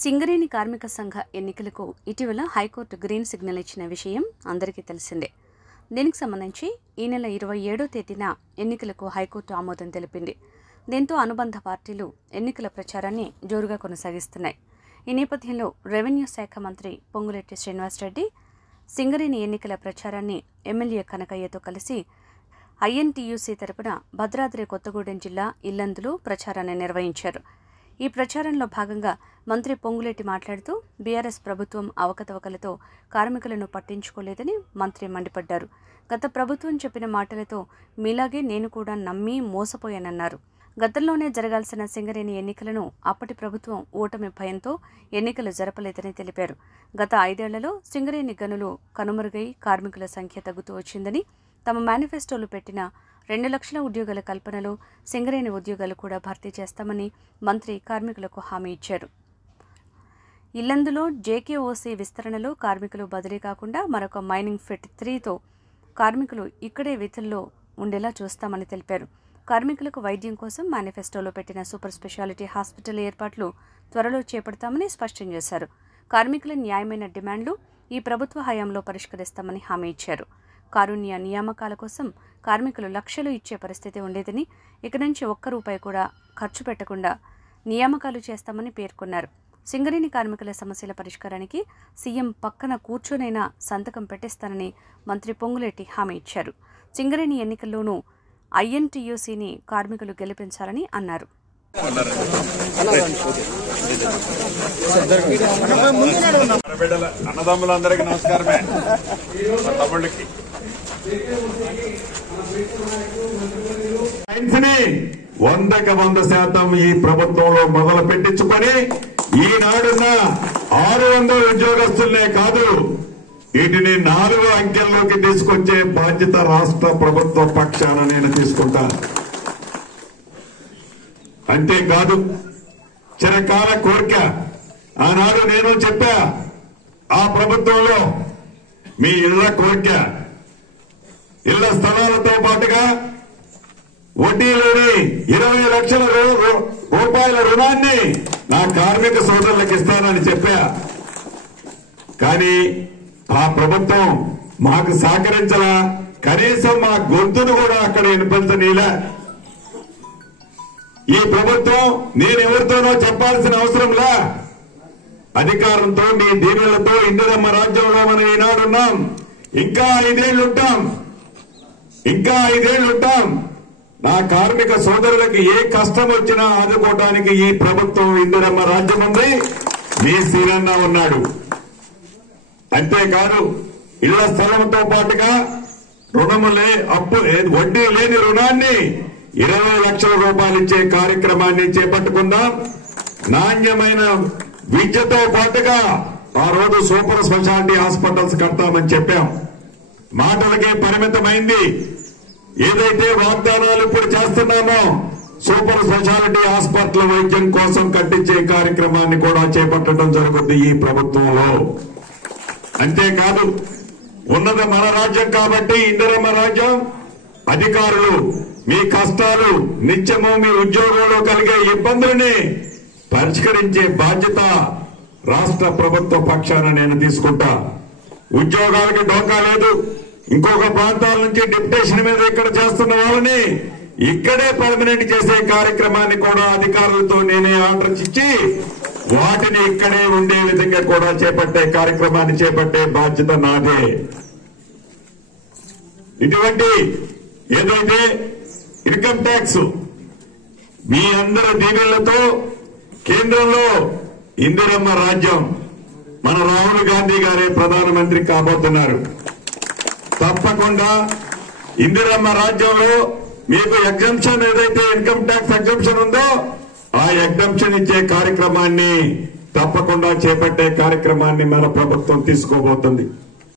సింగరేణి కార్మిక సంఘ ఎన్నికలకు ఇటీవల హైకోర్టు గ్రీన్ సిగ్నల్ ఇచ్చిన విషయం అందరికీ తెలిసిందే. దీనికి సంబంధించి ఈ నెల 27వ తేదీన ఎన్నికలకు హైకోర్టు ఆమోదం తెలిపింది. దీంతో అనుబంధ పార్టీలు ఎన్నికల ప్రచారాన్ని జోరుగా కొనసాగిస్తున్నాయి. ఈ నేపథ్యంలో రెవెన్యూ శాఖ మంత్రి పొంగులేటి శ్రీనివాసరెడ్డి సింగరేణి ఎన్నికల ప్రచారాన్ని ఎమ్మెల్యే కనకయ్యతో కలిసి ఐఎన్టీయూసీ తరపున భద్రాద్రి కొత్తగూడెం జిల్లా ఇల్లందులో ప్రచారాన్ని నిర్వహించారు. ఈ ప్రచారంలో భాగంగా మంత్రి పొంగులేటి మాట్లాడుతూ బీఆర్ఎస్ ప్రభుత్వం అవకతవకలతో కార్మికులను పట్టించుకోలేదని మంత్రి మండిపడ్డారు. గత ప్రభుత్వం చెప్పిన మాటలతో మీలాగే నేను కూడా నమ్మి మోసపోయానన్నారు. గతంలోనే జరగాల్సిన సింగరేణి ఎన్నికలను అప్పటి ప్రభుత్వం ఓటమి భయంతో ఎన్నికలు జరపలేదని తెలిపారు. గత 5 ఏళ్లలో సింగరేణి గనులు కనుమరుగై కార్మికుల సంఖ్య తగ్గుతూ వచ్చిందని, తమ మేనిఫెస్టోలో పెట్టిన 2 లక్షల ఉద్యోగాల కల్పనలో సింగరేణి ఉద్యోగాలు కూడా భర్తీ చేస్తామని మంత్రి కార్మికులకు హామీ ఇచ్చారు. ఇల్లందులో జేకేఓసీ విస్తరణలో కార్మికులు బదిలీ కాకుండా మరొక మైనింగ్ ఫిట్ 3తో కార్మికులు ఇక్కడే విధుల్లో ఉండేలా చూస్తామని తెలిపారు. కార్మికులకు వైద్యం కోసం మేనిఫెస్టోలో పెట్టిన సూపర్ స్పెషాలిటీ హాస్పిటల్ ఏర్పాట్లు త్వరలో చేపడతామని స్పష్టం చేశారు. కార్మికుల న్యాయమైన డిమాండ్లు ఈ ప్రభుత్వ హయాంలో పరిష్కరిస్తామని హామీ ఇచ్చారు. కారుణ్య నియామకాల కోసం కార్మికులు లక్షలు ఇచ్చే పరిస్థితి ఉండేదని, ఇక నుంచి ₹1 కూడా ఖర్చు పెట్టకుండా నియామకాలు చేస్తామని పేర్కొన్నారు. సింగరేణి కార్మికుల సమస్యల పరిష్కారానికి సీఎం పక్కన కూర్చొనైనా సంతకం పెట్టిస్తానని మంత్రి పొంగులేటి హామీ ఇచ్చారు. సింగరేణి ఎన్నికల్లోనూ ఐఎన్టీయూసీని కార్మికులు గెలిపించాలని అన్నారు. అన్నదమ్ములందరికీ నమస్కారమే. తమ్ముళ్ళకి సైన్స్ ని 100% ఈ ప్రభుత్వంలో మొదలు పెట్టించుకొని ఈనాడున్న 600 ఉద్యోగస్తులనే కాదు, వీటిని 4 అంకెల్లోకి తీసుకొచ్చే బాధ్యత రాష్ట్ర ప్రభుత్వ పక్షాన నేను తీసుకుంటా. అంతేకాదు, చిరకాల కోరిక ఆనాడు నేను చెప్పా, ఆ ప్రభుత్వంలో మీ ఇళ్ల కోరిక, ఇళ్ల స్థలాలతో పాటుగా వడ్డీ లేని 20 లక్షల రూపాయల రుణాన్ని నా కార్మిక సోదరులకు ఇస్తానని చెప్పా. కానీ ఆ ప్రభుత్వం మాకు సహకరించలా, కనీసం మా గొంతును కూడా అక్కడ వినిపించనీలా. ఈ ప్రభుత్వం నేనెవరితోనో చెప్పాల్సిన అవసరంలా, అధికారంతో మీ దీవెనలతో ఇందిరమ్మ రాజ్యంలో మనం ఈనాడున్నాం. ఇంకా 5 ఏళ్లు ఉంటాం. నా కార్మిక సోదరులకు ఏ కష్టం వచ్చినా ఆదుకోవడానికి ఈ ప్రభుత్వం ఇందిరమ్మ రాజ్యం ఉంది. మీ సీనన్న ఉన్నాడు. అంతేకాదు, ఇళ్ల స్థలంతో పాటుగా వడ్డీ లేని రుణాన్ని 20 లక్షల రూపాయలు ఇచ్చే కార్యక్రమాన్ని చేపట్టుకుందాం. నాణ్యమైన విద్యతో పాటుగా ఆ రోజు సూపర్ స్పెషాలిటీ హాస్పిటల్స్ కడతామని చెప్పాం. మాటలకే పరిమితమైంది. ఏదైతే వాగ్దానాలు ఇప్పుడు చేస్తున్నామో సూపర్ స్పెషాలిటీ హాస్పిటల్ వైద్యం కోసం కట్టించే కార్యక్రమాన్ని కూడా చేపట్టడం జరుగుతుంది ఈ ప్రభుత్వంలో. అంతేకాదు, ఉన్నది మన రాజ్యం కాబట్టి ఇందిరమ్మ రాజ్యం, అధికారులు మీ కష్టాలు, నిత్యము మీ ఉద్యోగంలో కలిగే ఇబ్బందులని పరిష్కరించే బాధ్యత రాష్ట్ర ప్రభుత్వ పక్షాన నేను తీసుకుంటా. ఉద్యోగాలకి డోకా లేదు. ఇంకొక ప్రాంతాల నుంచి డిప్యుటేషన్ మీద ఇక్కడ చేస్తున్న వాళ్ళని ఇక్కడే పర్మనెంట్ చేసే కార్యక్రమాన్ని కూడా అధికారులతో నేనే ఆర్డర్ ఇచ్చి వాటిని ఇక్కడే ఉండే విధంగా కూడా చేపట్టే కార్యక్రమాన్ని చేపట్టే బాధ్యత నాదే. ఇటువంటి ఏదైతే ఇన్కమ్ ట్యాక్స్ మీ అందరి దీవెనలతో కేంద్రంలో ఇందిరమ్మ రాజ్యం, మన రాహుల్ గాంధీ గారే ప్రధానమంత్రి కాబోతున్నారు. తప్పకుండా ఇందిరమ్మ రాజ్యంలో మీకు ఎగ్జంప్షన్, ఏదైతే ఇన్కమ్ ట్యాక్స్ ఎగ్జంప్షన్ ఉందో ఆ ఎగ్జంప్షన్ ఇచ్చే కార్యక్రమాన్ని తప్పకుండా చేపట్టే కార్యక్రమాన్ని మన ప్రభుత్వం తీసుకోబోతుంది.